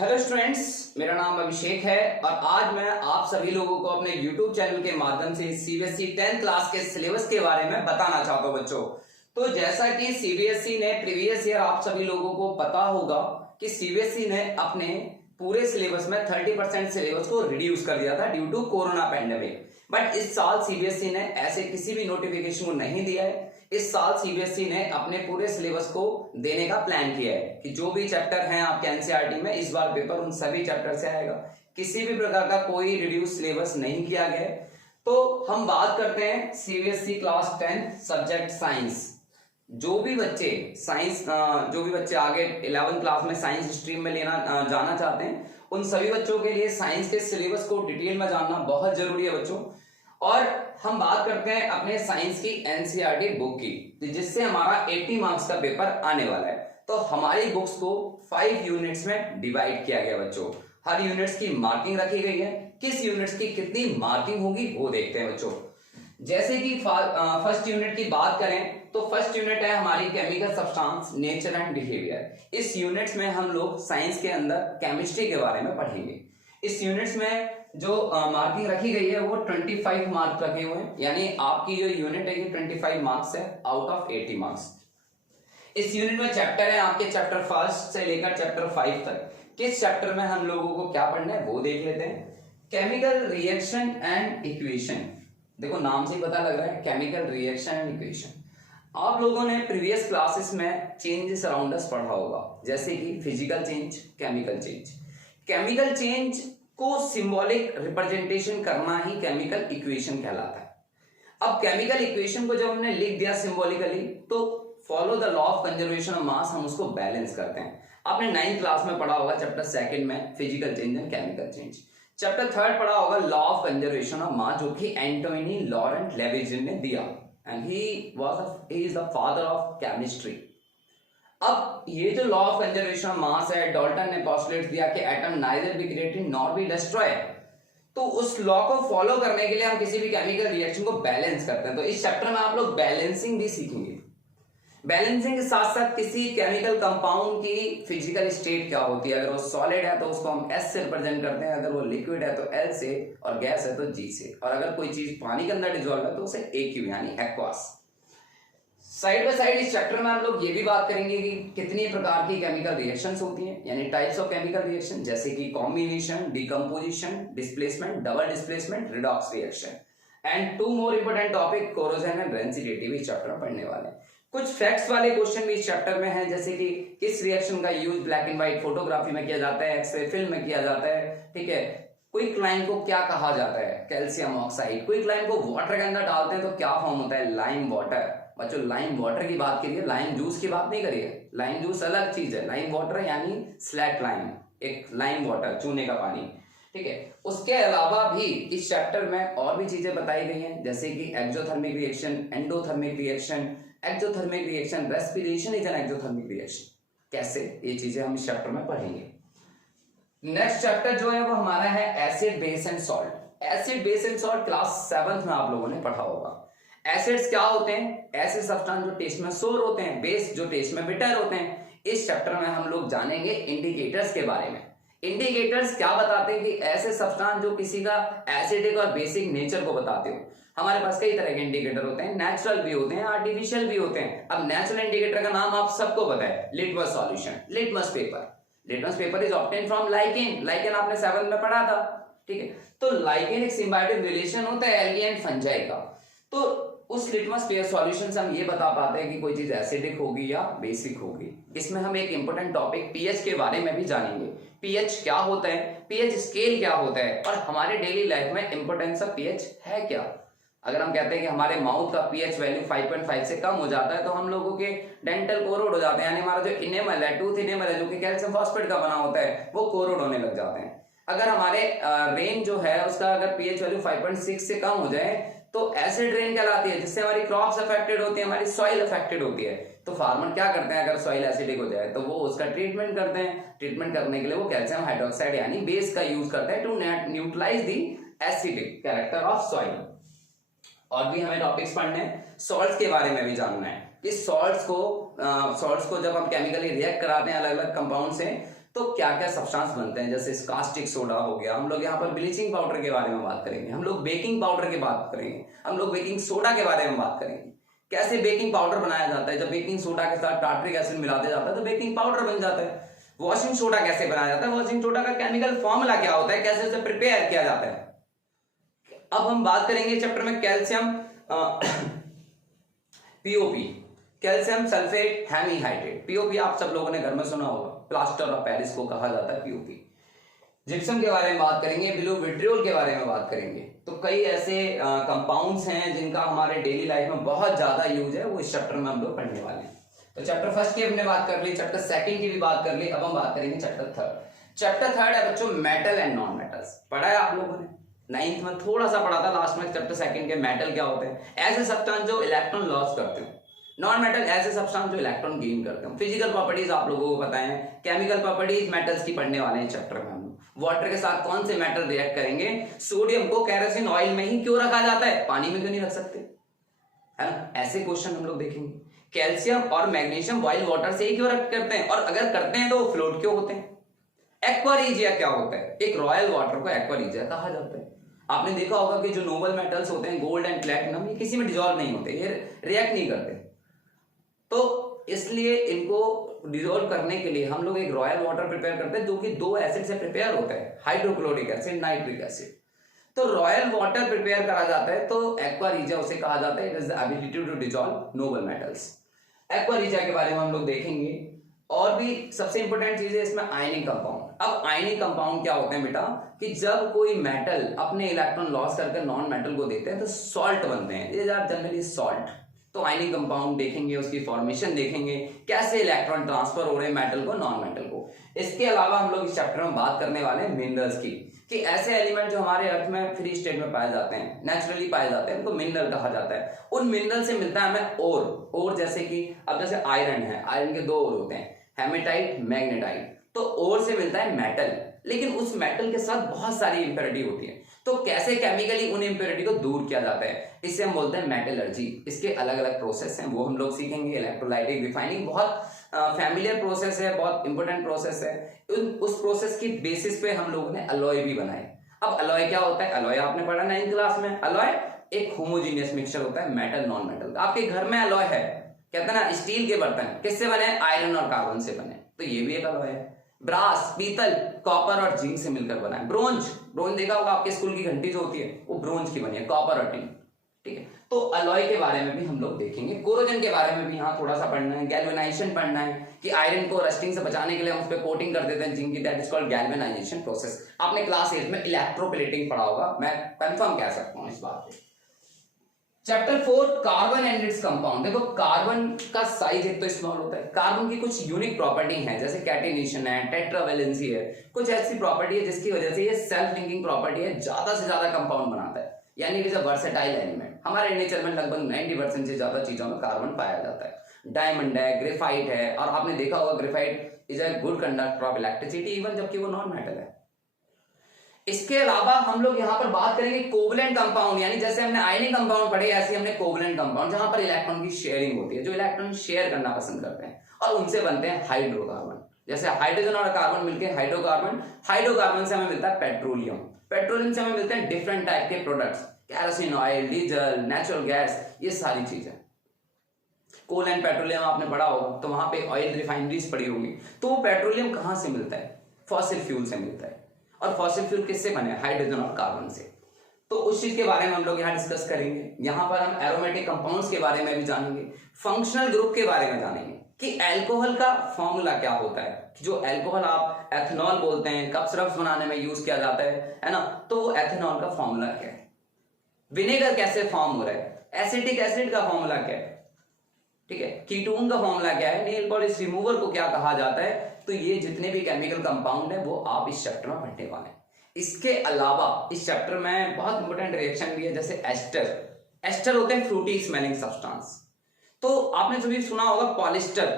Hello students, मेरा नाम अभिषेक है और आज मैं आप सभी लोगों को अपने YouTube चैनल के माध्यम से सीबीएसई 10th क्लास के सिलेबस के बारे में बताना चाहता हूं बच्चों। तो जैसा कि सीबीएसई ने प्रीवियस ईयर आप सभी लोगों को पता होगा कि सीबीएसई ने अपने पूरे सिलेबस में 30% सिलेबस को रिड्यूस कर दिया था due to corona pandemic. But इस साल सीबीएसई ने ऐसे किसी भी नोटिफिकेशन को नहीं दिया है। इस साल सीबीएसई ने अपने पूरे सिलेबस को देने का प्लान किया है कि जो भी चैप्टर हैं आपके एनसीईआरटी में इस बार पेपर उन सभी चैप्टर से आएगा। किसी भी प्रकार का कोई रिड्यूस सिलेबस नहीं किया गया है। तो हम बात करते हैं सीबीएसई क्लास 10 सब्जेक्ट साइंस। जो भी बच्चे आगे 11th क्लास में साइंस स्ट्रीम में जाना चाहते हैं, उन सभी बच्चों के लिए साइंस के सिलेबस को डिटेल में जानना बहुत जरूरी है बच्चों। और हम बात करते हैं अपने साइंस की एनसीईआरटी बुक की, जिससे हमारा 80 मार्क्स का पेपर आने वाला है। तो हमारी बुक्स को 5 यूनिट्स में डिवाइड किया गया बच्चों। हर यूनिट्स की मार्किंग रखी गई है। किस यूनिट्स की कितनी मार्किंग होगी वो देखते हैं बच्चों। जैसे कि फर्स्ट यूनिट की बात करें तो फर्स्ट यूनिट है हमारी chemical substance nature and behaviour. इस यूनिट्स में हम लोग साइंस के अंदर केमिस्ट्री के बारे में पढ़ेंगे। इस यूनिट्स में जो मार्किंग रखी गई है वो 25 मार्क्स रखे हुए हैं, यानी आपकी जो यूनिट है ये 25 मार्क्स है आउट ऑफ 80 मार्क्स। इस यूनिट में चैप्टर है आपके चैप्टर 1 से लेकर चैप्टर 5 तक। किस चैप्टर में हम लोगों को क्या पढ़ना है वो देख लेते हैं। केमिकल रिएक्शन एंड इक्वेशन, देखो नाम से ही पता लग रहा है केमिकल रिएक्शन एंड इक्वेशन। आप लोगों ने प्रीवियस क्लासेस में चेंजेस अराउंड अस पढ़ा होगा, जैसे कि physical change, chemical change. Chemical change को सिंबॉलिक रिप्रेजेंटेशन करना ही केमिकल इक्वेशन कहलाता है। अब केमिकल इक्वेशन को जब हमने लिख दिया सिंबॉलिकली तो follow the law of conservation of mass, हम उसको बैलेंस करते हैं। आपने 9th क्लास में पढ़ा होगा चैप्टर 2 में physical change and chemical change. Chapter 3 पढ़ा होगा law of conservation of mass, जो कि एंटोनी लॉरेंट लेविजिन ने दिया and he is the father of chemistry. अब ये जो law of conservation of mass है, डाल्टन ने पोस्टुलेट दिया कि atom neither be created nor be destroy. तो उस लॉ को फॉलो करने के लिए हम किसी भी केमिकल रिएक्शन को बैलेंस करते हैं। तो इस चैप्टर में आप लोग बैलेंसिंग भी सीखेंगे। बैलेंसिंग के साथ साथ किसी केमिकल कंपाउंड की फिजिकल स्टेट क्या होती है। अगर वो सॉलिड है तो उसको हम एस से रिप्रेजेंट करते हैं, अगर वो लिक्विड है तो एल से, और गैस है तो जी से, और अगर कोई चीज पानी के अंदर डिजोल्व है तो उसे एक्यू यानी एक्वास। साइड बाय साइड इस चैप्टर में हम लोग ये भी बात करेंगे कि कितनी प्रकार की केमिकल रिएक्शंस होती हैं, यानी टाइप्स ऑफ केमिकल रिएक्शन, जैसे कि combination, decomposition, displacement, double displacement, redox reaction. And 2 more important topic corrosion and rancidity भी इस चैप्टर में पढ़ने वाले हैं। कुछ फैक्ट्स वाले क्वेश्चन भी इस चैप्टर में है, जैसे कि किस रिएक्शन का use black and white photography में किया जाता है, एक्सरे फिल्म में किया जाता है, ठीक है। क्विक लाइम को क्या कहा जाता है, कैल्शियम ऑक्साइड। क्विक लाइम को वाटर के अंदर डालते हैं तो क्या फॉर्म होता है, लाइम वाटर। बच्चों लाइम वाटर की बात करिए, लाइम जूस की बात नहीं करिए। लाइम जूस अलग चीज है, लाइम वाटर यानी स्लैट लाइम, एक लाइम वाटर चूने का पानी, ठीक है। उसके अलावा भी इस चैप्टर में और भी चीजें बताई गई हैं, जैसे कि exothermic reaction, endothermic reaction, exothermic reaction, respiration is an exothermic reaction. कैसे, ये चीजें हम इस चैप्टर में पढ़ेंगे। नेक्स्ट चैप्टर जो है वो हमारा है acid base and salt. Acid base and salt class 7th में आप लोगों ने पढ़ा होगा। एसिड्स क्या होते हैं, ऐसे सब्सटेंस जो टेस्ट में सोर होते हैं, बेस जो टेस्ट में बिटर होते हैं। इस चैप्टर में हम लोग जानेंगे इंडिकेटर्स के बारे में। इंडिकेटर्स क्या बताते हैं कि ऐसे सब्सटेंस जो किसी का एसिडिक और बेसिक नेचर को बताते हो। हमारे पास कई तरह के इंडिकेटर होते हैं, नेचुरल भी होते हैं, आर्टिफिशियल भी होते हैं। अब नेचुरल इंडिकेटर का नाम आप सबको पता है, litmus solution, litmus paper. Litmus paper is obtain from lichen. Lichen आपने 7th में पढ़ा था, ठीक है। तो लाइकेन एक सिम्बायोटिक रिलेशन होता है एल्गी एंड फंजाई का। तो उस लिटमस पेपर सॉल्यूशन से हम ये बता पाते हैं कि कोई चीज एसिडिक होगी या बेसिक होगी। इसमें हम एक इंपॉर्टेंट टॉपिक पीएच के बारे में भी जानेंगे। पीएच क्या होता है, पीएच स्केल क्या होता है, और हमारे डेली लाइफ में इंपॉर्टेंस ऑफ पीएच है क्या। अगर हम कहते हैं कि हमारे माउथ का पीएच वैल्यू 5.5 से कम हो जाता है तो हम लोगों के डेंटल कोरोड हो जाते हैं, यानी हमारा जो इनेमल है, टूथ इनेमल है, जो कि कैल्शियम फॉस्फेट का बना होता है, वो कोरोड होने लग जाते हैं। अगर हमारे रेन जो है उसका अगर पीएच वैल्यू 5.6 से कम हो जाए तो एसिड रेन कहलाती है, जिससे हमारी क्रॉप्स अफेक्टेड होती है, हमारी सॉइल अफेक्टेड होती है। तो फार्मर क्या करते हैं, अगर सॉइल एसिडिक हो जाए तो वो उसका ट्रीटमेंट करते हैं। ट्रीटमेंट करने के लिए वो कैल्शियम हाइड्रोक्साइड यानी बेस का यूज करते हैं to neutralise the acidic character of soil. और भी हमें टॉपिक्स पढ़ने हैं, सॉल्ट्स के बारे में भी जानना है कि सॉल्ट्स को जब हम केमिकली रिएक्ट कराते हैं अलग अलग कंपाउंड से तो क्या क्या सब्सटेंस बनते हैं, जैसे कास्टिक सोडा हो गया, हम लोग यहाँ पर ब्लीचिंग पाउडर के बारे में बात करेंगे, हम लोग बेकिंग पाउडर की बात करेंगे, हम लोग बेकिंग सोडा के बारे में बात करेंगे, कैसे बेकिंग पाउडर बनाया जाता है, जब बेकिंग सोडा के साथ टार्टरिक एसिड मिला दिया जाता है तो बेकिंग पाउडर बन जाता है। वॉशिंग सोडा कैसे बनाया जाता है, वॉशिंग सोडा का केमिकल फॉर्मूला क्या होता है, कैसे उसे प्रिपेयर किया जाता है। अब हम बात करेंगे चैप्टर में calcium POP, calcium sulphate hemihydrate. POP आप सब लोगों ने घर में सुना होगा, प्लास्टर ऑफ पेरिस को कहा जाता है पीओपी। जिप्सम के बारे में बात करेंगे, ब्लू विट्रियोल के बारे में बात करेंगे। तो कई ऐसे कंपाउंड्स हैं जिनका हमारे डेली लाइफ में बहुत ज्यादा यूज है, वो इस चैप्टर में हम लोग पढ़ने वाले हैं। तो चैप्टर फर्स्ट की हमने बात कर ली, चैप्टर सेकंड की भी बात कर ली, अब हम बात करेंगे चैप्टर थर्ड। चैप्टर थर्ड है बच्चों मेटल एंड नॉन मेटल्स। पढ़ा है आप लोगों ने, 9th में थोड़ा सा पढ़ा था लास्ट में चैप्टर सेकंड के। मेटल क्या होते हैं, ऐसे सब्सटेंस जो इलेक्ट्रॉन लॉस करते हैं। नॉन मेटल ऐसे सब्सटेंस जो इलेक्ट्रॉन गेन करते हैं। फिजिकल प्रॉपर्टीज आप लोगों को पता है, केमिकल प्रॉपर्टीज मेटल्स की पढ़ने वाले हैं चैप्टर में हम लोग। वाटर के साथ कौन से मेटल रिएक्ट करेंगे, सोडियम को केरोसिन ऑयल में ही क्यों रखा जाता है, पानी में क्यों नहीं रख सकते, है ना, ऐसे क्वेश्चन हम लोग देखेंगे। कैल्शियम और मैग्नीशियम बॉइल वाटर से ही क्यों रख करते हैं, और अगर करते हैं तो फ्लोट क्यों होते हैं। एक्वा रीजिया क्या होता है, एक रॉयल वाटर को एक्वा रीजिया कहा जाता है। आपने देखा होगा कि जो नोबल मेटल्स होते हैं, गोल्ड एंड प्लैटिनम, ये किसी में डिजॉल्व नहीं होते, ये रिएक्ट नहीं करते, तो इसलिए इनको डिजोल्व करने के लिए हम लोग एक रॉयल वाटर प्रिपेयर करते हैं, जो कि 2 एसिड से प्रिपेयर होता है, हाइड्रोक्लोरिक एसिड, नाइट्रिक एसिड। तो रॉयल वाटर प्रिपेयर करा जाता है, तो एक्वा रीजिया उसे कहा जाता है, it is the ability to dissolve noble metals. Aqua regia के बारे में हम लोग देखेंगे। और भी सबसे इंपॉर्टेंट चीज है इसमें आयनिक कंपाउंड। अब आयनिक कंपाउंड क्या होते हैं बेटा, कि जब कोई मेटल अपने इलेक्ट्रॉन लॉस करके नॉन मेटल को देते हैं तो सॉल्ट बनते हैं, ये जनरली सॉल्ट। तो आयनिक कंपाउंड देखेंगे, उसकी फॉर्मेशन देखेंगे, कैसे इलेक्ट्रॉन ट्रांसफर हो रहे हैं मेटल को नॉन मेटल को। इसके अलावा हम लोग इस चैप्टर में बात करने वाले हैं मिनरल्स की, कि ऐसे एलिमेंट जो हमारे अर्थ में फ्री स्टेट में पाए जाते हैं, नेचुरली पाए जाते हैं, उनको मिनरल कहा जाता है। उन मिनरल से मिलता है हमें ओर जैसे कि अब जैसे आयरन है, आयरन के 2 ओर होते हैं, हेमेटाइट, मैग्नेटाइट। तो ओर से मिलता है मेटल, लेकिन उस मेटल के साथ बहुत सारी इंप्योरिटी होती है। तो कैसे केमिकली उन इंप्योरिटी को दूर किया जाता है, इसे हम बोलते हैं मेटलर्जी। इसके अलग अलग प्रोसेस हैं, वो हम लोग सीखेंगे। इलेक्ट्रोलाइटिक रिफाइनिंग बहुत फैमिलियर प्रोसेस है, बहुत इंपॉर्टेंट प्रोसेस है। उस प्रोसेस की बेसिस पे हम लोगों ने अलॉय भी बनाए। अब अलॉय क्या होता है, अलॉय आपने पढ़ा 9th क्लास में। अलॉय एक होमोजीनियस मिक्सचर होता है मेटल नॉन मेटल। आपके घर में अलॉय है, कहते हैं ना स्टील के बर्तन किससे बने, आयरन और कार्बन से बने, तो ये भी एक अलॉय है। ब्रास, पीतल, कॉपर और जिंक से मिलकर बना है। ब्रोंज देखा होगा, आपके स्कूल की घंटी जो होती है वो ब्रोंज की बनी है, कॉपर और टिन। ठीक है, तो अलॉय के बारे में भी हम लोग देखेंगे। कोरोजन के बारे में भी यहाँ थोड़ा सा पढ़ना है। गैल्वेनाइजेशन पढ़ना है, कि आयरन को रस्टिंग से बचाने के लिए हम उस पर कोटिंग कर देते हैं जिंक की, that is called galvanisation process. आपने क्लास 8 में इलेक्ट्रोप्लेटिंग पढ़ा होगा, मैं कंफर्म कह सकता हूँ इस बात पे। Chapter 4 carbon and its compound. देखो कार्बन का साइज एक तो स्मॉल होता है, कार्बन की कुछ यूनिक प्रॉपर्टी है, जैसे कैटिनेशन है, टेट्रावेलेंसी है, कुछ ऐसी प्रॉपर्टी है जिसकी वजह से ये सेल्फ लिंकिंग प्रॉपर्टी है, ज्यादा से ज्यादा कंपाउंड बनाता है, यानी it is a versatile element. हमारे नेचर में लगभग 90% से ज्यादा चीजों में कार्बन पाया जाता है। डायमंड है, ग्रेफाइट है, और आपने देखा होगा graphite is a good conductor of electricity even, जबकि वो नॉन मेटल है। इसके अलावा हम लोग यहाँ पर बात करेंगे कोवलेंट कंपाउंड, यानी जैसे हमने आयनिक कंपाउंड पढ़े, ऐसे हमने कोवलेंट कंपाउंड, जहां पर इलेक्ट्रॉन की शेयरिंग होती है, जो इलेक्ट्रॉन शेयर करना पसंद करते हैं, और उनसे बनते हैं हाइड्रोकार्बन। जैसे हाइड्रोजन और कार्बन मिलकर हाइड्रोकार्बन, हाइड्रोकार्बन से हमें मिलता है पेट्रोलियम, पेट्रोलियम से हमें मिलते हैं डिफरेंट टाइप के products, kerosene oil, diesel, natural gas, ये सारी चीजें। कोल एंड पेट्रोलियम आपने पढ़ा होगा, तो वहां पे ऑयल रिफाइनरीज पड़ी होगी। तो वो पेट्रोलियम कहां से मिलता है, फॉसिल फ्यूल से मिलता है, और फॉसिल फ्यूल किससे बने, हाइड्रोजन और कार्बन से। तो उस चीज के बारे में हम लोग यहाँ डिस्कस करेंगे। यहाँ पर हम एरोमेटिक कंपाउंड्स के बारे में भी जानेंगे, फंक्शनल ग्रुप के बारे में जानेंगे कि अल्कोहल का फॉर्मूला क्या होता है। जो अल्कोहल आप एथेनॉल बोलते हैं, कप सिरप्स बनाने में यूज किया जाता है ना, तो वो एथेनॉल का फॉर्मूला क्या है। विनेगर कैसे फॉर्म हो रहा है, एसिटिक एसिड का फॉर्मूला क्या है, ठीक है, कीटोन का फॉर्मूला क्या है, नेल पॉलिश रिमूवर को क्या कहा जाता है। तो ये जितने भी केमिकल कंपाउंड है वो आप इस चैप्टर में पढ़ने वाले हैं। इसके अलावा इस चैप्टर में बहुत इंपॉर्टेंट रिएक्शन भी है, जैसे एस्टर होते हैं फ्रूटी स्मेलिंग सब्सटेंस। तो आपने कभी सुना होगा पॉलिस्टर,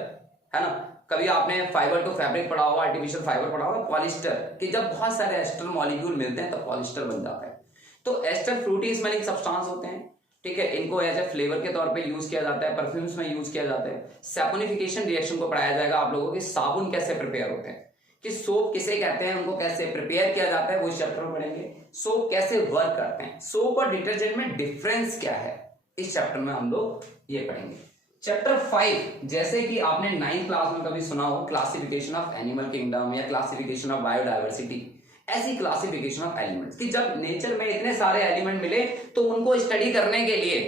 है ना, कभी आपने फाइबर टू फैब्रिक पढ़ा होगा, आर्टिफिशियल फाइबर पढ़ा होगा, पॉलिस्टर, कि जब बहुत सारे एस्टर मॉलिक्यूल मिलते हैं तो पॉलिस्टर बन जाता है। तो एस्टर फ्रूटी स्मेलिंग सब्सटेंस होते हैं, ठीक है, इनको एज ए फ्लेवर के तौर पे यूज किया जाता है, परफ्यूम्स में यूज किया जाता है। सैपोनिफिकेशन रिएक्शन को पढ़ाया जाएगा आप लोगों के, साबुन कैसे प्रिपेयर होते हैं, कि सोप किसे कहते हैं, उनको कैसे प्रिपेयर किया जाता है, वो इस चैप्टर में पढ़ेंगे। सोप कैसे वर्क करते हैं, सोप और डिटर्जेंट में डिफरेंस क्या है, इस चैप्टर में हम लोग ये पढ़ेंगे। चैप्टर 5, जैसे कि आपने 9th क्लास में कभी सुना हो क्लासिफिकेशन ऑफ एनिमल किंगडम या क्लासिफिकेशन ऑफ बायोडायवर्सिटी, ऐसी क्लासिफिकेशन ऑफ एलिमेंट्स कि जब नेचर में इतने सारे एलिमेंट मिले तो उनको स्टडी करने के लिए,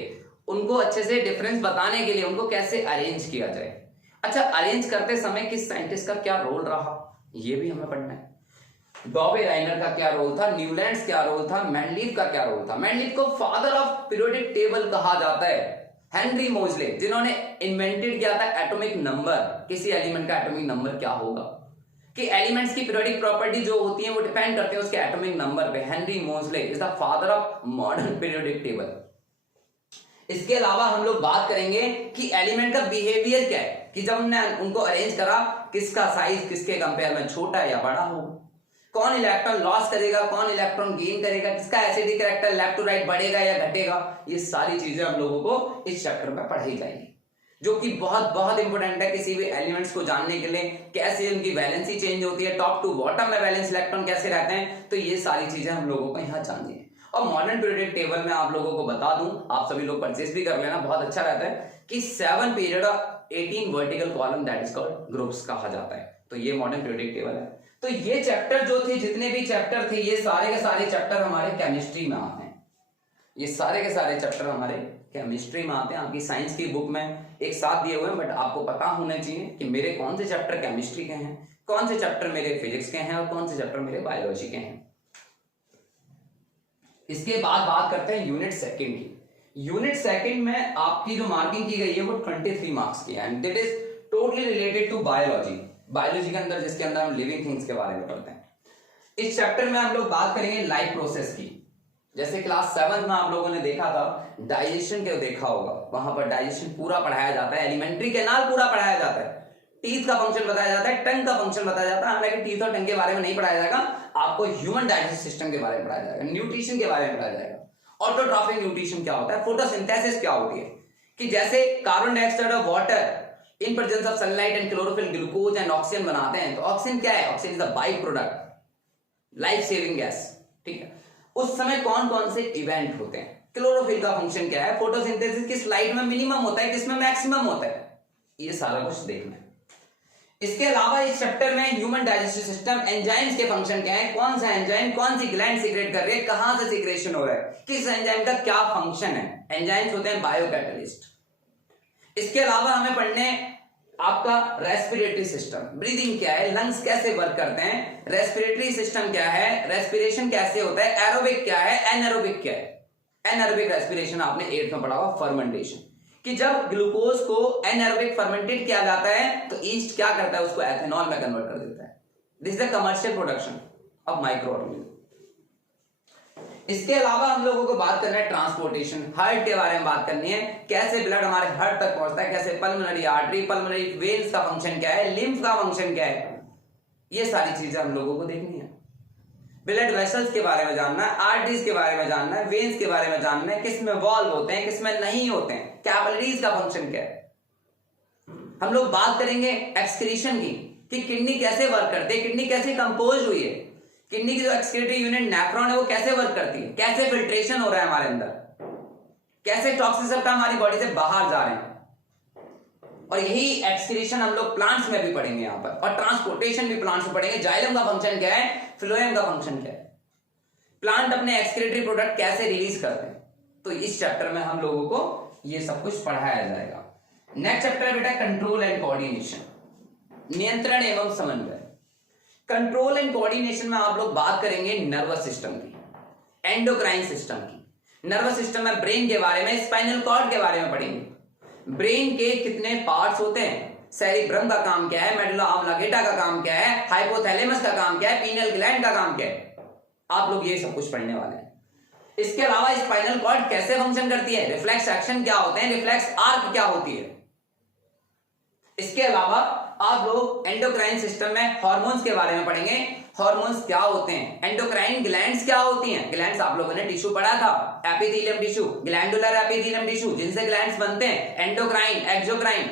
उनको अच्छे से डिफरेंस बताने के लिए उनको कैसे अरेंज किया जाए। अच्छा, अरेंज करते समय किस साइंटिस्ट का क्या रोल रहा, ये भी हमें पढ़ना है। डॉबे राइनर का क्या रोल था, न्यूलैंड्स क्या रोल था, मेंडलीफ का क्या रोल था। मेंडलीफ को फादर ऑफ पीरियोडिक टेबल कहा जाता है। हेनरी मोजले, जिन्होंने इन्वेंटेड किया था एटॉमिक नंबर, किसी एलिमेंट का एटॉमिक नंबर क्या होगा, कि एलिमेंट्स की पीरियोडिक प्रॉपर्टी जो होती है वो डिपेंड करते हैं उसके एटॉमिक नंबर पे। हेनरी मोजले is the father of modern periodic table. इसके अलावा हम लोग बात करेंगे कि एलिमेंट का बिहेवियर क्या है, कि जब हमने उनको अरेंज करा किसका साइज किसके कंपेयर में छोटा है या बड़ा हो, कौन इलेक्ट्रॉन लॉस करेगा, कौन इलेक्ट्रॉन गेन करेगा, किसका acidic character left to right बढ़ेगा या घटेगा, ये सारी चीजें हम लोगों को इस चैप्टर में पढ़ाई जाएगी, जो कि बहुत बहुत इंपॉर्टेंट है किसी भी एलिमेंट्स को जानने के लिए। कैसे उनकी वैलेंसी चेंज होती है, टॉप टू बॉटम में वैलेंस इलेक्ट्रॉन कैसे रहते हैं, तो ये सारी चीजें हम लोगों को यहाँ जाननी है। और मॉडर्न पीरियोडिक टेबल में आप लोगों को बता दूं, आप सभी लोग परचेस भी कर लेना, बहुत अच्छा रहता है कि 7 पीरियड और 18 vertical column that is called groups कहा जाता है। तो ये मॉडर्न पीरियोडिक टेबल है। तो ये चैप्टर जो थे, जितने भी चैप्टर थे, ये सारे के सारे चैप्टर हमारे केमिस्ट्री में आते हैं। ये सारे के सारे चैप्टर हमारे केमिस्ट्री में आते हैं। आपकी साइंस की बुक में एक साथ दिए हुए हैं, बट आपको पता होना चाहिए कि मेरे कौन से चैप्टर केमिस्ट्री के हैं, कौन से चैप्टर मेरे फिजिक्स के हैं और कौन से चैप्टर मेरे बायोलॉजी के हैं। इसके बाद बात करते हैं यूनिट सेकंड की। यूनिट सेकंड में आपकी जो मार्किंग की गई है वो 23 मार्क्स की है, and that is totally related to biology. Biology के अंदर, जिसके अंदर हम लिविंग थिंग्स के बारे में पढ़ते हैं। इस चैप्टर में हम लोग बात करेंगे लाइफ प्रोसेस की। जैसे क्लास 7 में आप लोगों ने देखा था, डाइजेशन के देखा होगा, वहां पर डाइजेशन पूरा पढ़ाया जाता है, एलिमेंट्री कैनाल पूरा पढ़ाया जाता है, टीथ का फंक्शन बताया जाता है, टंग का फंक्शन बताया जाता है। हालांकि टीथ और टंग के बारे में नहीं पढ़ाया जाएगा, आपको ह्यूमन डाइजेस्टिव सिस्टम के बारे में पढ़ाया जाएगा, न्यूट्रिशन के बारे में पढ़ाया जाएगा, ऑटोट्रॉफिक न्यूट्रिशन क्या होता है, फोटोसिंथेसिस क्या होती है, कि जैसे कार्बन डाइऑक्साइड और water in presence of sunlight and chlorophyll glucose and oxygen बनाते हैं। तो ऑक्सीजन क्या है, oxygen is a by product, life saving gas, ठीक है। उस समय कौन कौन से इवेंट होते हैं, क्लोरोफिल का फंक्शन क्या है, फोटोसिंथेसिस किस लाइट में मिनिमम होता है, किसमें मैक्सिमम होता है, ये सारा कुछ देखना है। इसके अलावा इस चैप्टर में ह्यूमन डाइजेस्टिव सिस्टम, एंजाइम्स के फंक्शन क्या है, कौन सा एंजाइम कौन सी ग्लैंड सीक्रेट कर रही है, कहां से सीक्रेशन हो रहा है, किस एंजाइम का क्या फंक्शन है। एंजाइम्स होते हैं बायोकैटलिस्ट। इसके अलावा हमें पढ़ने आपका रेस्पिरेटरी सिस्टम, ब्रीदिंग क्या है, लंग्स कैसे वर्क करते हैं, रेस्पिरेटरी सिस्टम क्या है, रेस्पिरेशन कैसे होता है, एरोबिक क्या है, एनारोबिक क्या है। एनारोबिक रेस्पिरेशन आपने 8th में पढ़ा हुआ, फर्मेंटेशन, कि जब ग्लूकोज को एनारोबिक फर्मेंटेट किया जाता है तो ईस्ट क्या करता है, उसको एथेनॉल में कन्वर्ट कर देता है। This is the commercial production of micro organism. इसके अलावा हम लोगों को बात करना है ट्रांसपोर्टेशन, हार्ट के बारे में बात करनी है, कैसे ब्लड हमारे हार्ट तक पहुंचता है, कैसे पल्मोनरी आर्टरी, पल्मोनरी वेन्स का फंक्शन क्या है, लिम्फ का फंक्शन क्या है, ये सारी चीजें हम लोगों को देखनी है। ब्लड वेसल्स के बारे में जानना है, आर्टरीज के बारे में जानना है, वेन्स के बारे में जानना है, किसमें वॉल्व होते हैं किसमें नहीं होते हैं, कैपिलरीज का फंक्शन क्या है। हम लोग बात करेंगे एक्सक्रीशन की, कि किडनी कैसे वर्क करती है, किडनी कैसे कंपोज हुई है, किडनी की जो एक्सक्रीटरी यूनिट नेफ्रॉन है वो कैसे वर्क करती है, कैसे फिल्ट्रेशन हो रहा है हमारे अंदर, कैसे टॉक्सिन सब हमारी बॉडी से बाहर जा रहे हैं। और यही एक्सक्रीशन हम लोग प्लांट्स में भी पढ़ेंगे यहाँ पर, और ट्रांसपोर्टेशन भी प्लांट्स में पढ़ेंगे। जाइलम का फंक्शन क्या है, फ्लोएम का फंक्शन क्या है, प्लांट अपने एक्सक्रीटरी प्रोडक्ट कैसे रिलीज करते हैं। तो इस चैप्टर में हम लोगों को ये सब कुछ पढ़ाया जाएगा। नेक्स्ट चैप्टर बेटा कंट्रोल एंड कोऑर्डिनेशन, नियंत्रण एवं समन्वय। कंट्रोल एंड कोऑर्डिनेशन में आप लोग बात करेंगे नर्वस सिस्टम की, एंडोक्राइन सिस्टम की। नर्वस सिस्टम में ब्रेन के बारे में, स्पाइनल कॉर्ड के बारे में पढ़ेंगे। ब्रेन के कितने पार्ट्स होते हैं, सेरिब्रम का काम क्या है, मेडुला ऑब्लांगेटा का काम क्या है, हाइपोथैलेमस का काम क्या है, पीनियल ग्लैंड का काम क्या है, आप लोग ये सब कुछ पढ़ने वाले हैं। इसके अलावा स्पाइनल कॉर्ड कैसे फंक्शन करती है, रिफ्लेक्स एक्शन क्या होते हैं, रिफ्लेक्स आर्क क्या होती है। इसके अलावा आप लोग एंडोक्राइन सिस्टम में हार्मोन्स के बारे में पढ़ेंगे, हार्मोन्स क्या होते हैं, एंडोक्राइन ग्लैंड्स क्या होती हैं। ग्लैंड्स आप लोगों ने टिश्यू पढ़ा था, epithelium tissue, glandular epithelium tissue, जिनसे ग्लैंड्स बनते हैं, एंडोक्राइन, एक्सोक्राइन।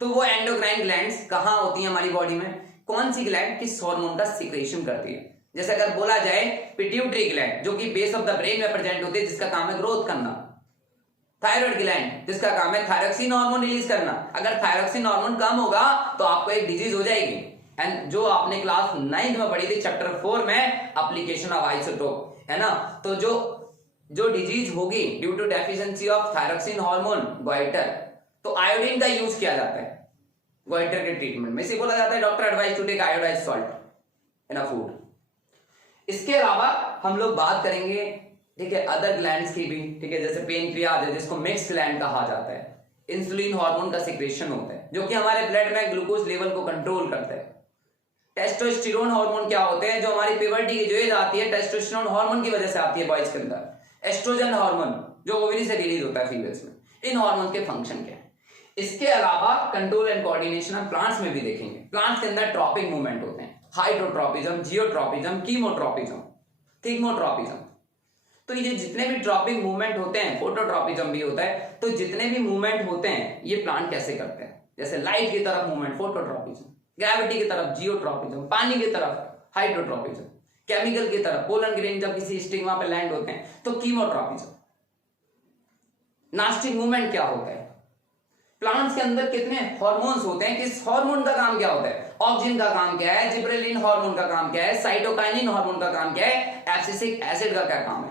तो वो एंडोक्राइन ग्लैंड्स कहां होती हैं हमारी बॉडी में, कौन सी ग्लैंड किस हार्मोन का सिक्रेशन करती है। जैसे अगर बोला जाए पिट्यूटरी ग्लैंड जो कि बेस ऑफ द ब्रेन में प्रेजेंट होती है, जिसका काम है ग्रोथ करना। थायराइड ग्लैंड जिसका काम है थायरोक्सिन हार्मोन रिलीज करना। अगर थायरोक्सिन हार्मोन कम होगा तो आपको एक डिजीज हो जाएगी। एंड जो आपने क्लास 9th में पढ़ी थी चैप्टर 4 में एप्लीकेशन ऑफ आइसोटोप, है ना, तो जो डिजीज होगी due to deficiency of thyroxine hormone, goitre, तो आयोडीन का यूज किया जाता है गोइटर के ट्रीटमेंट में। इसे बोला जाता है doctor advice to take iodised salt in a food. इसके अलावा हम लोग बात करेंगे, ठीक है, अदर ग्लैंड्स की भी, ठीक है, जैसे पेनक्रियाज है जिसको मिक्स ग्लैंड कहा जाता है। इंसुलिन हार्मोन का सिक्रेशन होता है जो कि हमारे ब्लड में ग्लूकोज लेवल को कंट्रोल करता है। टेस्टोस्टेरोन हार्मोन क्या होते हैं, जो हमारी प्यूबर्टी की जो एज आती है टेस्टोस्टेरोन हार्मोन की वजह से आती है बॉयज के अंदर। एस्ट्रोजन हार्मोन जो ओवरी से रिलीज होता है फीमेल्स में। इन हार्मोन के फंक्शन क्या है। इसके अलावा कंट्रोल एंड कोऑर्डिनेशन हम प्लांट्स में भी देखेंगे। प्लांट्स के अंदर ट्रॉपिक मूवमेंट होते हैं, हाइड्रोट्रॉपिज्म, जियोट्रॉपिज्म, कीमोट्रॉपिज्म, थिग्मोट्रॉपिज्म। तो ये जितने भी ट्रॉपिक मूवमेंट होते हैं, फोटोट्रॉपिज्म भी होता है, तो जितने भी मूवमेंट होते हैं ये प्लांट कैसे करते हैं। जैसे लाइट की तरफ मूवमेंट फोटोट्रॉपिज्म, ग्रेविटी की तरफ जियोट्रॉपिज्म, पानी की तरफ हाइड्रोट्रॉपिज्म, केमिकल की तरफ पोलन ग्रेन जब किसी स्टिग्मा पे लैंड होते हैं तो कीमोट्रॉपिज्म। नास्टिक मूवमेंट क्या होता है। प्लांट्स के अंदर कितने हार्मोन्स होते हैं, किस हार्मोन का काम क्या होता है। ऑक्सिन का काम क्या है, जिब्रेलिन हार्मोन का काम क्या है, साइटोकाइनिन हार्मोन का काम क्या है, एब्सिसिक एसिड का क्या काम है,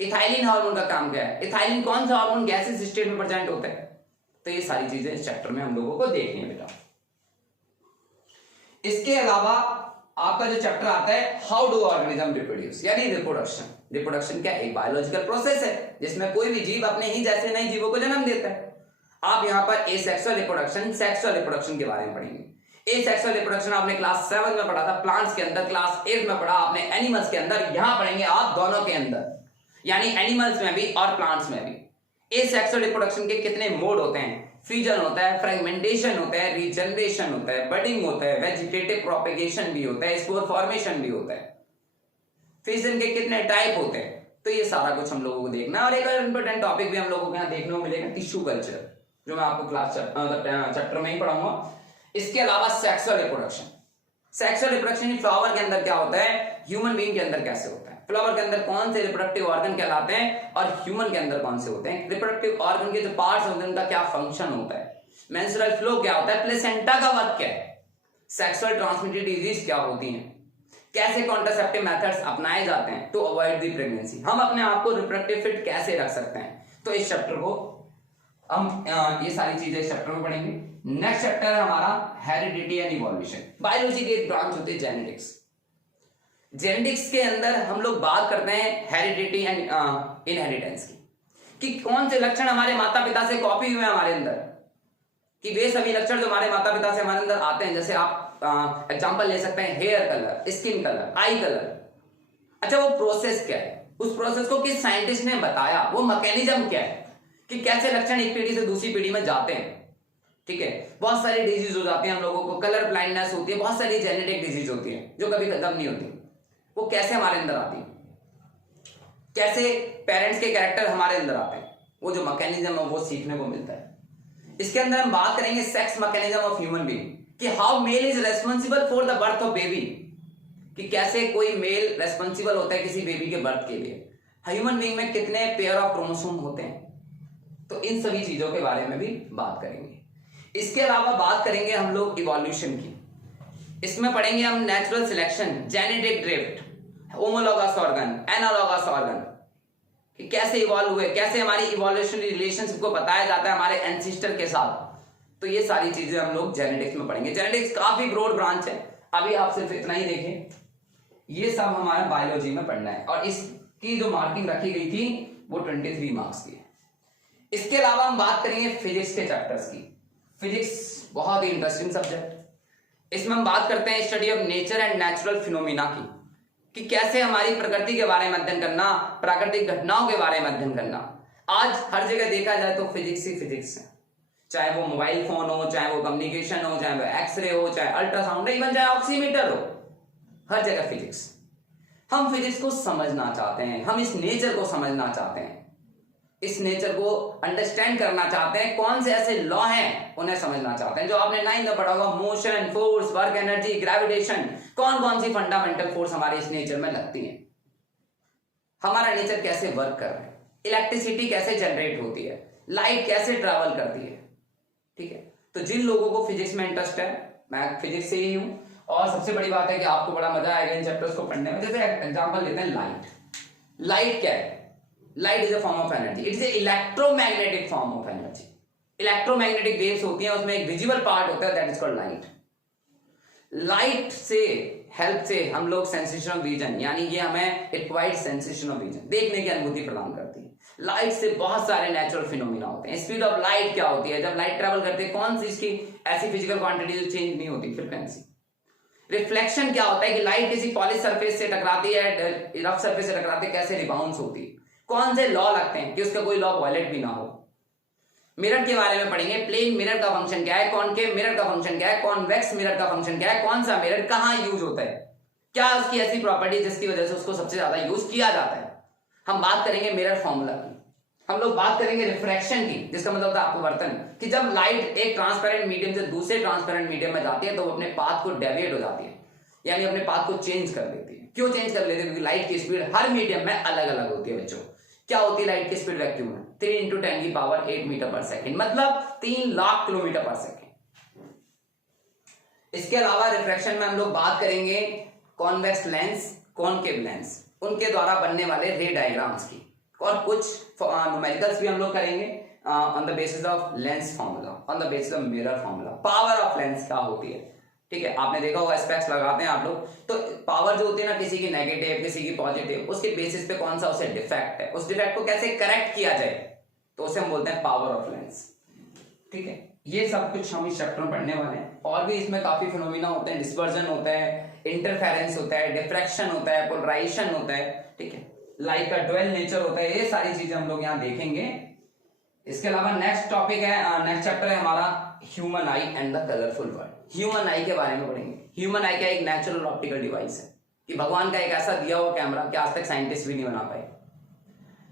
इथाइलिन हार्मोन का काम क्या है। इथाइलिन कौन सा हार्मोन गैसेस स्टेट में प्रेजेंट होता है। तो ये सारी चीजें इस चैप्टर में हम लोगों को देखनी है बेटा। इसके अलावा आपका जो चैप्टर आता है हाउ डू ऑर्गेनिज्म रिप्रोड्यूस, यानी रिप्रोडक्शन। रिप्रोडक्शन क्या एक बायोलॉजिकल प्रोसेस है जिसमें कोई भी जीव अपने ही जैसे नए जीवों को जन्म देता है। आप यहां पर एसेक्सुअल रिप्रोडक्शन, सेक्सुअल रिप्रोडक्शन के बारे में पढ़ेंगे। एसेक्सुअल रिप्रोडक्शन आपने क्लास 7 में पढ़ा था प्लांट्स के अंदर, क्लास 8 में पढ़ा आपने एनिमल्स के अंदर, यहां पढ़ेंगे आप दोनों के अंदर, यानी एनिमल्स में भी और प्लांट्स में भी। एसेक्सुअल रिप्रोडक्शन के कितने मोड होते हैं। फ्यूजन होता है, फ्रेगमेंटेशन होता है, रीजनरेशन होता है, बडिंग होता है, वेजिटेटिव प्रोपेगेशन भी होता है, स्पोर फॉर्मेशन भी होता है। फिजन के कितने टाइप होते हैं, तो ये सारा कुछ हम लोगों को देखना है। और एक इंपॉर्टेंट टॉपिक भी हम लोगों को यहाँ देखने को मिलेगा, टिश्यू कल्चर, जो मैं आपको क्लास चैप्टर में ही पढ़ाऊंगा। इसके अलावा sexual reproduction. Sexual reproduction flower के अंदर क्या होता है, ह्यूमन बीइंग के अंदर कैसे होता है, फ्लावर के अंदर कौन से रिप्रोडक्टिव ऑर्गन कहलाते हैं और ह्यूमन के अंदर कौन से होते हैं। रिप्रोडक्टिव ऑर्गन के जो पार्ट्स होते हैं उनका क्या फंक्शन होता है, मेंस्ट्रुअल फ्लो क्या होता है, प्लेसेंटा का वर्क क्या है, सेक्सुअल ट्रांसमिटेड डिजीज क्या होती हैं, कैसे कॉन्ट्रासेप्टिव मेथड्स अपनाए जाते हैं टू अवॉइड द प्रेगनेंसी, हम अपने आप को रिप्रोडक्टिव फिट कैसे रख सकते हैं। तो इस चैप्टर को हम ये सारी चीजें इस चैप्टर में पढ़ेंगे। नेक्स्ट चैप्टर है हमारा हेरिडिटी एंड इवोल्यूशन। बायोलॉजी की एक ब्रांच होती है जेनेटिक्स। जेनेटिक्स के अंदर हम लोग बात करते हैं हेरिडिटी एंड इनहेरिटेंस की, कि कौन से लक्षण हमारे माता पिता से कॉपी हुए हमारे अंदर, कि वे सभी लक्षण जो हमारे माता पिता से हमारे अंदर आते हैं। जैसे आप एग्जांपल ले सकते हैं hair colour, skin colour, eye colour. अच्छा, वो प्रोसेस क्या है, उस प्रोसेस को किस साइंटिस्ट ने बताया, वो मैकेनिज्म क्या है, कि कैसे लक्षण एक पीढ़ी से दूसरी पीढ़ी में जाते हैं। ठीक है, बहुत सारी डिजीज हो जाती है हम लोगों को, कलर ब्लाइंडनेस होती है, बहुत सारी जेनेटिक डिजीज होती है जो कभी खत्म नहीं होती। वो कैसे हमारे अंदर आती है, कैसे पेरेंट्स के कैरेक्टर हमारे अंदर आते हैं, वो जो मैकेनिज्म है वो सीखने को मिलता है। इसके अंदर हम बात करेंगे sex mechanism of human being, कि how male is responsible for the birth of baby, कि कैसे कोई मेल रेस्पॉन्सिबल होता है किसी बेबी के बर्थ के लिए। ह्यूमन बीइंग में कितने पेयर ऑफ क्रोमोसोम होते हैं, तो इन सभी चीजों के बारे में भी बात करेंगे। इसके अलावा बात करेंगे हम लोग इवोल्यूशन की। इसमें पढ़ेंगे हम natural selection, genetic drift, homologous organ, analogous organ, कि कैसे इवॉल्व हुए, कैसे हमारी इवोल्यूशनरी रिलेशनशिप को बताया जाता है हमारे एंसिस्टर के साथ। तो ये सारी चीजें हम लोग जेनेटिक्स में पढ़ेंगे। जेनेटिक्स काफी ब्रॉड ब्रांच है, अभी आप सिर्फ इतना ही देखें, ये सब हमारा बायोलॉजी में पढ़ना है। और इसकी जो मार्किंग रखी गई थी वो 23 मार्क्स की है। इसके अलावा हम बात करेंगे फिजिक्स के चैप्टर्स की। फिजिक्स बहुत ही इंटरेस्टिंग सब्जेक्ट। इसमें हम बात करते हैं study of nature and natural phenomena की, कि कैसे हमारी प्रकृति के बारे में अध्ययन करना, प्राकृतिक घटनाओं के बारे में अध्ययन करना। आज हर जगह देखा जाए तो फिजिक्स ही फिजिक्स है, चाहे वो मोबाइल फोन हो, चाहे वो कम्युनिकेशन हो, चाहे वो एक्सरे हो, चाहे अल्ट्रासाउंड, इवन चाहे ऑक्सीमीटर हो, हर जगह फिजिक्स। हम फिजिक्स को समझना चाहते हैं, हम इस नेचर को समझना चाहते हैं। इस नेचर को अंडरस्टैंड करना चाहते हैं, कौन से ऐसे लॉ हैं उन्हें समझना चाहते हैं जो आपने 9th में पढ़ा होगा, motion, force, work, energy, gravitation, कौन कौन सी फंडामेंटल फोर्स हमारे इस नेचर में लगती हैं, हमारा नेचर कैसे वर्क कर रहा है, इलेक्ट्रिसिटी कैसे जनरेट होती है, लाइट कैसे ट्रैवल करती है। ठीक है, तो जिन लोगों को फिजिक्स में इंटरेस्ट है, मैं फिजिक्स से ही हूं, और सबसे बड़ी बात है कि आपको बड़ा मजा आएगा इन चैप्टर्स को पढ़ने में। जैसे एग्जांपल लेते हैं लाइट। लाइट क्या है? Light is a form of energy, it's a electromagnetic form of energy. Electromagnetic waves होती हैं, उसमें एक विजिबल पार्ट होता है, that is called light. Light से हेल्प से हम लोग सेंसेशन ऑफ विजन, यानी ये हमें एक्वायर्ड सेंसेशन ऑफ विजन, देखने की अनुभूति प्रदान करती है। लाइट से बहुत सारे नेचुरल फिनोमिना होते हैं। स्पीड ऑफ लाइट क्या होती है? जब लाइट ट्रेवल करती है, कौन सी इसकी ऐसी फिजिकल क्वांटिटी जो चेंज नहीं होती? फ्रीक्वेंसी। रिफ्लेक्शन क्या होता है कि लाइट किसी पॉलिश सरफेस से टकराती है, रफ सरफेस से टकराती है, कैसे रिबाउंस होती है? कौन से लॉ लगते हैं कि उसका कोई लॉ वायलेट भी ना हो? मिरर के बारे में पढ़ेंगे, प्लेन मिरर का फंक्शन क्या है, कॉनकेव मिरर का फंक्शन क्या है, कॉन्वेक्स मिरर का फंक्शन क्या है, कौन सा मिरर कहां यूज होता है, क्या उसकी ऐसी प्रॉपर्टी जिसकी वजह से उसको सबसे ज्यादा यूज किया जाता है। हम बात करेंगे मिरर फॉर्मूला की, हम लोग बात करेंगे रिफ्रैक्शन की, जिसका मतलब होता है अपवर्तन, कि जब लाइट एक ट्रांसपेरेंट मीडियम से दूसरे ट्रांसपेरेंट मीडियम में जाती है तो वो अपने पाथ को डेविएट हो जाती है, यानी अपने पाथ को चेंज कर लेती है। क्यों चेंज कर लेती है? क्योंकि लाइट की स्पीड हर मीडियम में अलग अलग होती है बच्चों। क्या होती है लाइट की स्पीड वैक्यूम में? 3 × 10⁸ मीटर पर सेकेंड, मतलब 3 लाख किलोमीटर पर सेकेंड। इसके अलावा रिफ्रैक्शन में हम लोग बात करेंगे कॉन्वेक्स लेंस, कॉनकेव लेंस, उनके द्वारा बनने वाले रे डायग्राम्स की, और कुछ न्यूमेरिकल्स भी हम लोग करेंगे on the basis of lens formula, on the basis of mirror formula. Power of lens क्या होती है? ठीक है, आपने देखा होगा स्पेक्स लगाते हैं आप लोग, तो पावर जो होती है ना, किसी की नेगेटिव किसी की पॉजिटिव, उसके बेसिस पे कौन सा उसे डिफेक्ट है, उस डिफेक्ट को कैसे करेक्ट किया जाए, तो उसे हम बोलते हैं पावर ऑफ लेंस। ठीक है, ये सब कुछ हम इस चैप्टर में पढ़ने वाले हैं। और भी इसमें काफी फिनोमिना होते हैं, डिस्पर्जन होता है, इंटरफेरेंस होता है, डिफ्रैक्शन होता है, पोलराइजेशन होता है। ठीक है, लाइट का ड्वेल नेचर होता है, ये सारी चीजें हम लोग यहाँ देखेंगे। इसके अलावा नेक्स्ट टॉपिक है, नेक्स्ट चैप्टर है हमारा human I and the colourful world. Human आई के बारे में पढ़ेंगे। ह्यूमन आई क्या एक नेचुरल ऑप्टिकल डिवाइस है, कि भगवान का एक ऐसा दिया हुआ कैमरा कि आज तक साइंटिस्ट भी नहीं बना पाए।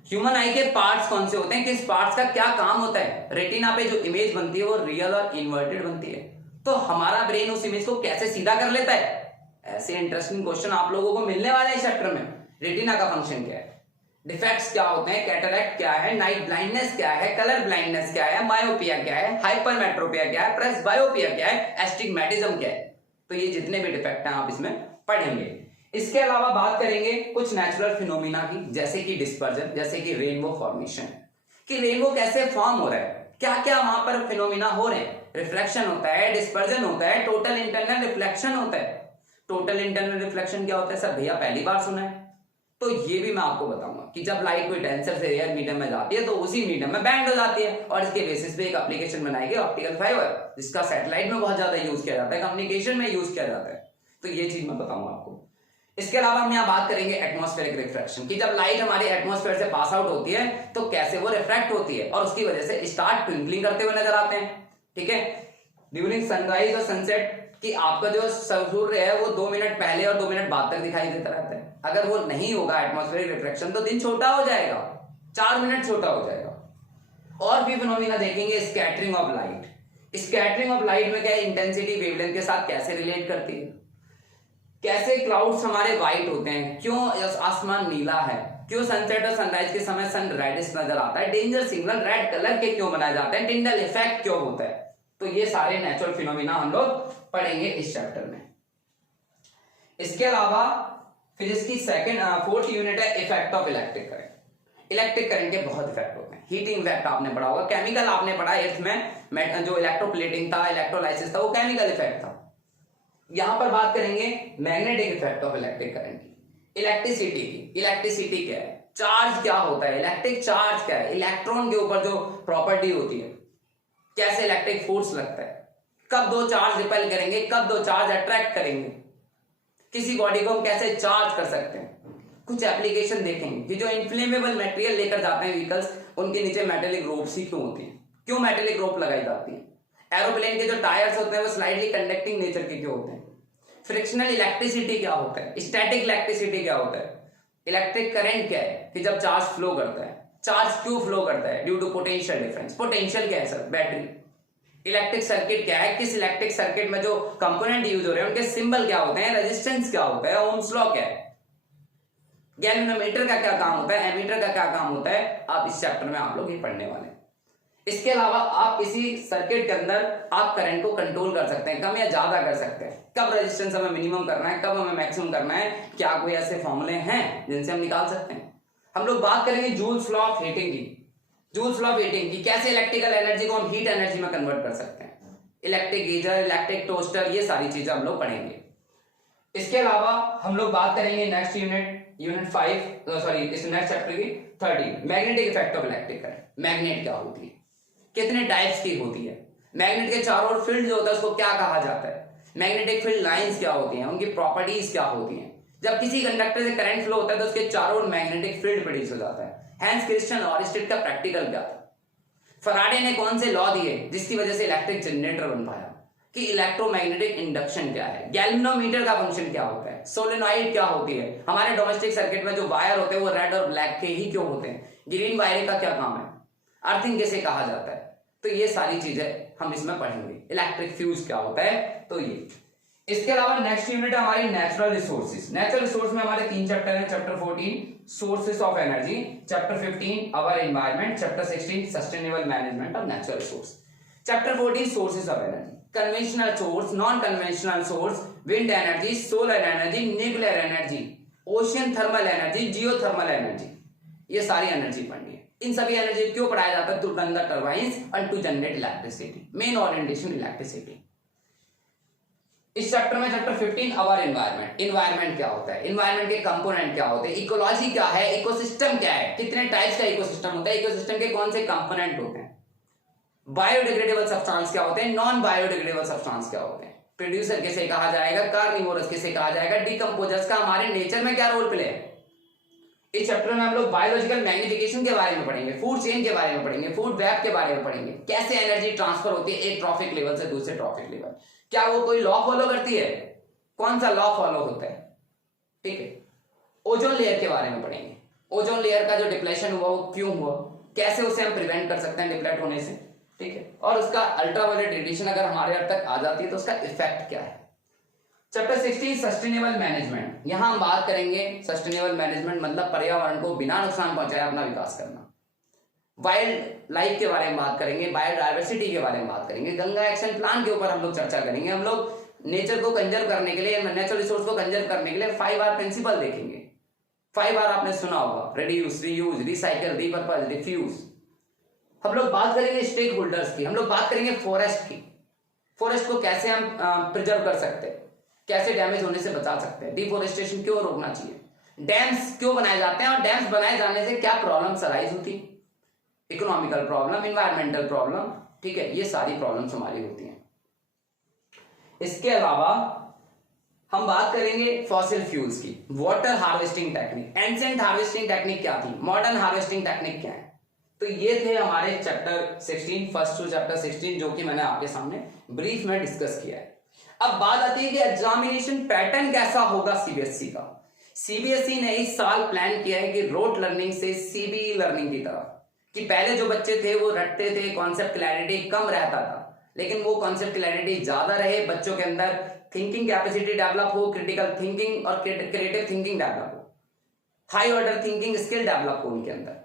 ह्यूमन आई के पार्ट्स कौन से होते हैं, किस पार्ट्स का क्या काम होता है? रेटिना पे जो इमेज बनती है वो रियल और इन्वर्टेड बनती है, तो हमारा ब्रेन उस इमेज को कैसे सीधा कर लेता है? ऐसे इंटरेस्टिंग क्वेश्चन आप लोगों को मिलने वाले हैं चैप्टर में। रेटिना का फंक्शन क्या है, डिफेक्ट्स क्या होते हैं, कैटरैक्ट क्या है, नाइट ब्लाइंडनेस क्या है, कलर ब्लाइंडनेस क्या है, मायोपिया क्या है, हाइपरमेट्रोपिया क्या है, प्रेसबायोपिया क्या है, एस्टिग्मेटिज्म क्या है। तो ये जितने भी डिफेक्ट हैं आप इसमें पढ़ेंगे। इसके अलावा बात करेंगे कुछ नेचुरल फिनोमिना की, जैसे कि डिस्पर्जन, जैसे कि रेनबो फॉर्मेशन, कि रेनबो कैसे फॉर्म हो रहा है, क्या क्या वहां पर फिनोमिना हो रहे हैं। रिफ्लेक्शन होता है, डिस्पर्जन होता है, टोटल इंटरनल रिफ्लेक्शन होता है। टोटल इंटरनल रिफ्लेक्शन क्या होता है? सर भैया पहली बार सुना है, तो ये भी मैं आपको बताऊंगा कि जब लाइट कोई डेंसर से एयर मीडियम में जाती है तो उसी मीडियम में बैंड हो जाती है, और इसके बेसिस पे एक एप्लीकेशन बनाई गई ऑप्टिकल फाइबर, जिसका सैटेलाइट में बहुत ज्यादा यूज किया जाता है, कम्युनिकेशन में यूज किया जाता है। तो ये चीज मैं बताऊंगा आपको। इसके अलावा हम यहाँ बात करेंगे एटमॉस्फेरिक रिफ्रैक्शन, कि जब लाइट हमारी एटमॉस्फेयर से पास आउट होती है तो कैसे वो रिफ्रैक्ट होती है, और उसकी वजह से स्टार ट्विंकलिंग करते हुए नजर आते हैं। ठीक है, ड्यूरिंग सनराइज और सनसेट, कि आपका जो सूर्य है वो 2 मिनट पहले और 2 मिनट बाद तक दिखाई देता रहता है। अगर वो नहीं होगा एटमॉस्फेरिक रिफ्रैक्शन तो दिन छोटा हो जाएगा, 4 मिनट छोटा हो जाएगा। और भी फिनोमिना देखेंगे, scattering of light. Scattering of light में क्या है, इंटेंसिटी वेवलेंथ के साथ कैसे रिलेट करती है, कैसे क्लाउड्स हमारे व्हाइट होते हैं, क्यों आसमान नीला है, क्यों सनसेट और सनराइज के समय सन रेडिश नजर आता है, डेंजर सिग्नल रेड कलर के क्यों बनाए जाते हैं, टिंडल इफेक्ट क्यों होता है। तो ये सारे नेचुरल फिनोमिना हम लोग पढ़ेंगे इस चैप्टर में। इसके अलावा फिजिक्स की फोर्थ यूनिट है effect of electric current. Electric current के बहुत इफेक्ट होते हैं। हीटिंग इफेक्ट आपने पढ़ा होगा, केमिकल आपने पढ़ा एर्थ में, जो इलेक्ट्रोप्लेटिंग था, इलेक्ट्रोलाइसिस था, वो केमिकल इफेक्ट था। यहां पर बात करेंगे magnetic effect of electric current की, इलेक्ट्रिसिटी की। इलेक्ट्रिसिटी क्या है, चार्ज क्या होता है, इलेक्ट्रिक चार्ज क्या है, इलेक्ट्रॉन के ऊपर जो प्रॉपर्टी होती है, कैसे इलेक्ट्रिक फोर्स लगता है, कब दो चार्ज रिपेल करेंगे, कब दो चार्ज अट्रैक्ट करेंगे, किसी बॉडी को हम कैसे चार्ज कर सकते हैं। कुछ एप्लीकेशन देखेंगे कि जो इनफ्लेमेबल मटेरियल लेकर जाते हैं व्हीकल्स, उनके नीचे मेटेलिक रोप्स ही क्यों होती है, क्यों मेटेलिक रोप लगाई जाती है। एरोप्लेन के जो टायर्स होते हैं वो स्लाइडली कंडक्टिंग नेचर के क्यों होते हैं। फ्रिक्शनल इलेक्ट्रिसिटी क्या होता है, स्टैटिक इलेक्ट्रिसिटी क्या होता है, इलेक्ट्रिक करंट क्या है कि जब चार्ज फ्लो करता है, चार्ज क्यों फ्लो करता है? Due to potential difference. Potential क्या है सर? बैटरी। इलेक्ट्रिक सर्किट क्या है? किस इलेक्ट्रिक सर्किट में जो कंपोनेंट यूज हो रहे हैं उनके सिंबल क्या होते हैं, रेजिस्टेंस क्या होता है, ओम्स लॉ क्या है, गैल्वेनोमीटर का क्या काम होता है, एमीटर का क्या काम होता है, आप इस चैप्टर में आप लोग ये पढ़ने वाले हैं। इसके अलावा आप किसी सर्किट के अंदर आप करंट को कंट्रोल कर सकते हैं, कम या ज्यादा कर सकते हैं, कब रेजिस्टेंस हमें मिनिमम करना है, कब हमें मैक्सिमम करना है, क्या कोई ऐसे फॉर्मूले हैं जिनसे हम निकाल सकते हैं। हम लोग बात करेंगे जूल्स लॉ ऑफ हीटिंग की। जूल्स लॉ ऑफ हीटिंग की, कैसे इलेक्ट्रिकल एनर्जी को हम हीट एनर्जी में कन्वर्ट कर सकते हैं, इलेक्ट्रिक गीजर, इलेक्ट्रिक टोस्टर, ये सारी चीजें हम लोग पढ़ेंगे। इसके अलावा हम लोग बात करेंगे नेक्स्ट यूनिट 5 सॉरी इस नेक्स्ट चैप्टर की 13 magnetic effect of electric current. Magnet क्या होती है, कितने टाइप्स की होती है, मैग्नेट के चारों ओर फील्ड जो होता है उसको क्या कहा जाता है, मैग्नेटिक फील्ड लाइंस क्या होती हैं, उनकी प्रॉपर्टीज क्या होती हैं। जब किसी कंडक्टर से करंट फ्लो होता है तो उसके चारों ओर मैग्नेटिक फील्ड प्रोड्यूस हो जाता है। हैंस क्रिश्चियन ऑरिस्टेड का प्रैक्टिकल क्या था, फराडे ने कौन से लॉ दिए जिसकी वजह से इलेक्ट्रिक जनरेटर बन पाया, कि इलेक्ट्रोमैग्नेटिक इंडक्शन क्या है, गैल्वेनोमीटर का फंक्शन क्या होता है, सोलेनॉइड क्या होती है, हमारे डोमेस्टिक सर्किट में जो वायर होते हैं वो रेड और ब्लैक के ही क्यों होते हैं, ग्रीन वायर का क्या काम है, अर्थिंग किसे कहा जाता है। तो ये सारी चीजें हम इसमें पढ़ेंगे। इलेक्ट्रिक फ्यूज क्या होता है, तो ये। इसके अलावा नेक्स्ट यूनिट है हमारी नेचुरल रिसोर्सेज। नेचुरल रिसोर्स में हमारे 3 चैप्टर हैं, chapter 14 sources of energy, chapter 15 our environment, chapter 16 sustainable management of natural resource. Chapter 14 sources of energy, conventional source, non conventional source, wind energy, solar energy, nuclear energy, ocean thermal energy, geothermal energy, ये सारी energy पढ़नी है। इन सभी energy क्यों पढ़ाया जाता है, to run the turbines and to generate electricity, main orientation electricity. इस चैप्टर में चैप्टर 15 आवर एनवायरनमेंट, एनवायरनमेंट क्या होता है, एनवायरनमेंट के कंपोनेंट क्या होते हैं, इकोलॉजी क्या है, इकोसिस्टम क्या है, कितने टाइप्स का इकोसिस्टम होता है, इकोसिस्टम के कौन से कंपोनेंट होते हैं, बायोडिग्रेडेबल सब्सटेंस क्या होते हैं, नॉन बायोडिग्रेडेबल सब्सटेंस क्या होते हैं, प्रोड्यूसर किसे कहा जाएगा, कार्निवोरस किसे कहा जाएगा, डिकम्पोजर्स का हमारे नेचर में क्या रोल प्ले है। इस चैप्टर में हम लोग बायोलॉजिकल मैग्निफिकेशन के बारे में पढ़ेंगे, फूड चेन के बारे में पढ़ेंगे, फूड वेब के बारे में पढ़ेंगे, कैसे एनर्जी ट्रांसफर होती है एक ट्रॉफिक लेवल से दूसरे ट्रॉफिक लेवल, क्या वो कोई लॉ फॉलो करती है, कौन सा लॉ फॉलो होता है, ठीक है। ओजोन लेयर के बारे में पढ़ेंगे, ओजोन लेयर का जो डिप्लेशन हुआ वो क्यों हुआ, कैसे उसे हम प्रिवेंट कर सकते हैं डिप्लेट होने से, ठीक है, और उसका अल्ट्रावायलेट रेडिएशन अगर हमारे अर्थ तक आ जाती है तो उसका इफेक्ट क्या है। चैप्टर 16 सस्टेनेबल मैनेजमेंट, यहां हम बात करेंगे सस्टेनेबल मैनेजमेंट मतलब पर्यावरण को बिना नुकसान पहुंचाए अपना विकास करना। वाइल्ड लाइफ के बारे में बात करेंगे, बायोडायवर्सिटी के बारे में बात करेंगे, गंगा एक्शन प्लान के ऊपर हम लोग चर्चा करेंगे। हम लोग नेचर को कंजर्व करने के लिए, नेचुरल रिसोर्स को कंजर्व करने के लिए 5R प्रिंसिपल देखेंगे। 5R आपने सुना होगा, reduce, reuse, recycle, repurpose, diffuse. हम लोग बात करेंगे स्टेक होल्डर्स की, हम लोग बात करेंगे फॉरेस्ट की, फॉरेस्ट को कैसे हम प्रिजर्व कर सकते हैं, कैसे डैमेज होने से बचा सकते हैं, डिफोरेस्टेशन क्यों रोकना चाहिए, डैम्स क्यों बनाए जाते हैं और डैम्स बनाए जाने से क्या प्रॉब्लम्स अराइज होती, इकोनॉमिकल प्रॉब्लम, इन्वायरमेंटल प्रॉब्लम, ठीक है, ये सारी प्रॉब्लम्स हमारी होती हैं। इसके अलावा हम बात करेंगे फॉसिल फ्यूल्स की, water harvesting technique, ancient harvesting technique क्या थी, मॉडर्न हार्वेस्टिंग टेक्निक क्या है। तो ये थे हमारे चैप्टर 16 फर्स्ट टू चैप्टर 16 जो कि मैंने आपके सामने ब्रीफ में डिस्कस किया है। अब बात आती है कि एग्जामिनेशन पैटर्न कैसा होगा सीबीएसई का। सीबीएसई ने इस साल प्लान किया है कि रोट लर्निंग से सीबी लर्निंग की तरफ, कि पहले जो बच्चे थे वो रटते थे, कॉन्सेप्ट क्लैरिटी कम रहता था, लेकिन वो कॉन्सेप्ट क्लैरिटी ज्यादा रहे, बच्चों के अंदर थिंकिंग कैपेसिटी डेवलप हो, क्रिटिकल थिंकिंग और क्रिएटिव थिंकिंग डेवलप हो, high order thinking skill develop हो उनके अंदर,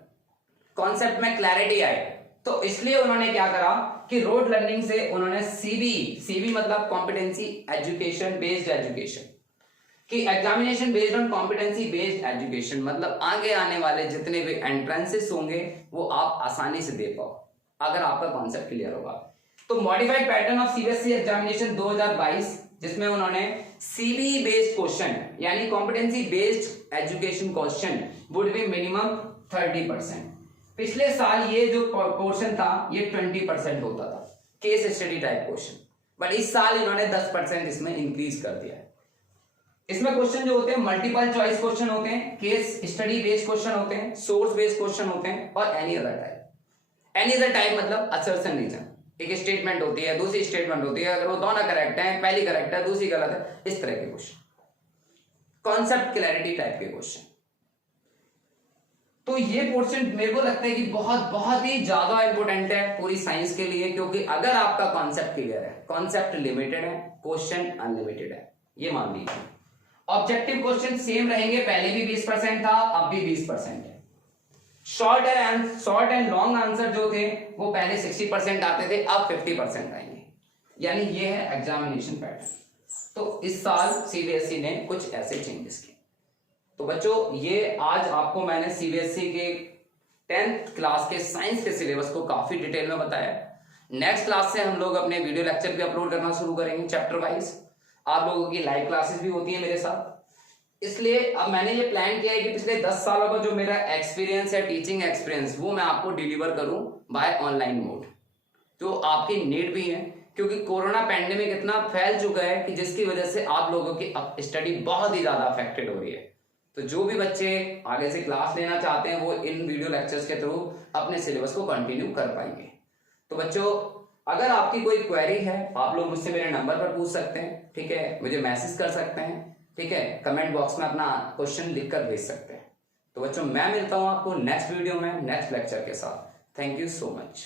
कॉन्सेप्ट में क्लैरिटी आए। तो इसलिए उन्होंने क्या करा कि रोड लर्निंग से उन्होंने सीबी मतलब कॉम्पिटेंसी एजुकेशन बेस्ड एजुकेशन, कि examination based on competency based education, मतलब आगे आने वाले जितने भी एंट्रेंसेस होंगे वो आप आसानी से दे पाओ अगर आपका कॉन्सेप्ट क्लियर होगा। तो modified pattern of CBSE examination 2022, जिसमें उन्होंने सीबी बेस्ड क्वेश्चन यानी competency based education question would be minimum 30%। पिछले साल ये जो पोर्शन था ये 20% होता था, case study type question, but इस साल इन्होंने 10% इसमें इंक्रीज कर दिया है। इसमें क्वेश्चन जो होते हैं मल्टीपल चॉइस क्वेश्चन होते हैं, केस स्टडी बेस्ड क्वेश्चन होते हैं, सोर्स बेस्ड क्वेश्चन होते हैं और any other type. Any other type मतलब असर्शन रीजन, एक स्टेटमेंट होती है, दूसरी स्टेटमेंट होती है, अगर वो दोनों करेक्ट है, पहली करेक्ट है, दूसरी गलत है, इस तरह के क्वेश्चन, कॉन्सेप्ट क्लैरिटी टाइप के क्वेश्चन। तो ये पोर्शन मेरे को लगता है कि बहुत बहुत ही ज्यादा इंपॉर्टेंट है पूरी साइंस के लिए, क्योंकि अगर आपका कॉन्सेप्ट क्लियर है, कॉन्सेप्ट लिमिटेड है, क्वेश्चन अनलिमिटेड है, ये मान लीजिए। ऑब्जेक्टिव क्वेश्चन सेम रहेंगे, पहले भी 20% था, अब भी 20% है। शॉर्ट एंड लॉन्ग आंसर जो थे वो पहले 60% आते थे, अब 50% आएंगे, यानी ये है एग्जामिनेशन पैटर्न। तो इस साल सीबीएसई ने कुछ ऐसे चेंजेस किए। तो बच्चों ये आज आपको मैंने सीबीएसई के 10th क्लास के साइंस के सिलेबस को काफी डिटेल में बताया। नेक्स्ट क्लास से हम लोग अपने वीडियो लेक्चर भी अपलोड करना शुरू करेंगे चैप्टर वाइज। आप लोगों की लाइव क्लासेस भी होती है मेरे साथ, इसलिए अब मैंने ये प्लान किया है कि पिछले 10 सालों का जो मेरा एक्सपीरियंस है, टीचिंग एक्सपीरियंस, वो मैं आपको डिलीवर करूं बाय ऑनलाइन मोड, जो आपकी नीड भी है, क्योंकि कोरोना पैंडेमिक इतना फैल चुका है कि जिसकी वजह से आप लोगों की स्टडी बहुत ही ज्यादा अफेक्टेड हो रही है। तो जो भी बच्चे आगे से क्लास लेना चाहते हैं वो इन वीडियो लेक्चर्स के थ्रू अपने सिलेबस को कंटिन्यू कर पाएंगे। तो बच्चों अगर आपकी कोई क्वेरी है आप लोग मुझसे मेरे नंबर पर पूछ सकते हैं, ठीक है, मुझे मैसेज कर सकते हैं, ठीक है, कमेंट बॉक्स में अपना क्वेश्चन लिखकर भेज सकते हैं। तो बच्चों मैं मिलता हूं आपको नेक्स्ट वीडियो में नेक्स्ट लेक्चर के साथ। Thank you so much.